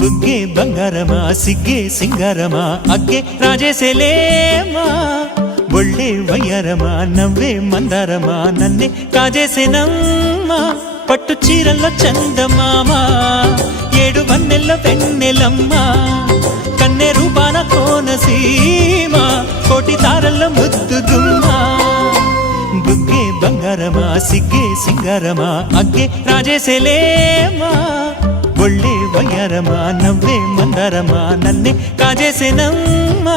బుగ్గే బంగారమా సిగ్గే సింగారమా అగ్గే రాజేసేలేమా ఒళ్ళే వయ్యారమా నవ్వే మందారమా నన్నే కాజేసేనమ్మా పట్టు చీరల్లో చందమామా ఏడు వన్నెల్లో వెన్నెలమ్మా కన్నె రూపాన కోనసీమ కోటి తారల్లో ముద్దుగుమ్మా బుగ్గే బంగారమా సిగ్గే సింగారమా అగ్గే రాజేసేలేమా ఒళ్ళే వయ్యారమా నవ్వే మందారమా నన్నే కాజేసేనమ్మా